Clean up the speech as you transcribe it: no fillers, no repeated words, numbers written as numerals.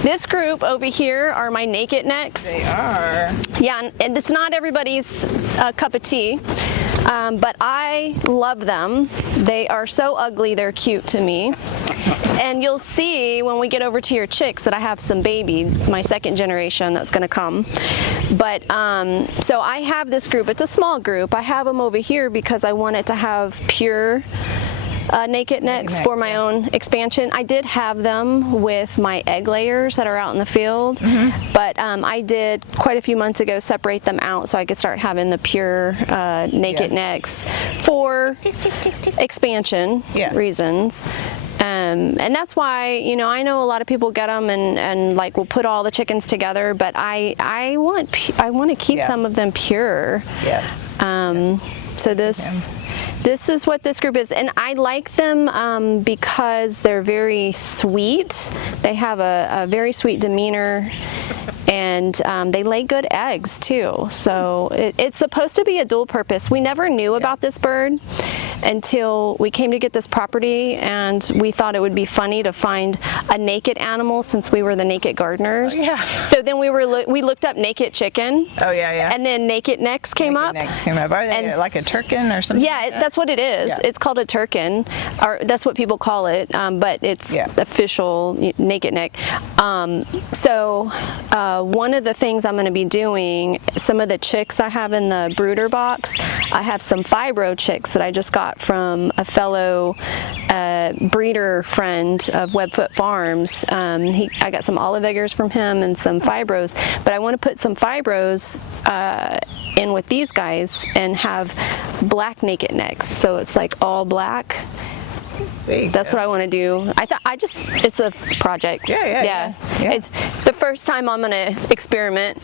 This group over here are my naked necks. They are. Yeah, and it's not everybody's cup of tea, but I love them. They are so ugly, they're cute to me. And you'll see when we get over to your chicks that I have some baby, my second generation that's gonna come. But so I have this group, it's a small group. I have them over here because I wanted to have pure naked necks for my own expansion. I did have them with my egg layers that are out in the field, but I did quite a few months ago separate them out so I could start having the pure naked necks for expansion reasons. And that's why, you know, I know a lot of people get them and like will put all the chickens together, but I want to keep some of them pure. So this is what this group is, and I like them because they're very sweet. They have a very sweet demeanor, and they lay good eggs too. So it's supposed to be a dual purpose. We never knew about this bird until we came to get this property, and we thought it would be funny to find a naked animal since we were the naked gardeners. So then we looked up naked chicken. And then naked necks came up. Necks came up. Are they like a turken or something? Yeah, that's what it is. It's called a turken, or that's what people call it, but it's official naked neck. So one of the things I'm going to be doing, some of the chicks I have in the brooder box, I have some fibro chicks that I just got from a fellow breeder friend of Webfoot Farms. I got some olive eggers from him and some fibros, but I want to put some fibros in with these guys and have black naked necks, so it's like all black. That's what I want to do. It's a project. It's the first time I'm gonna experiment.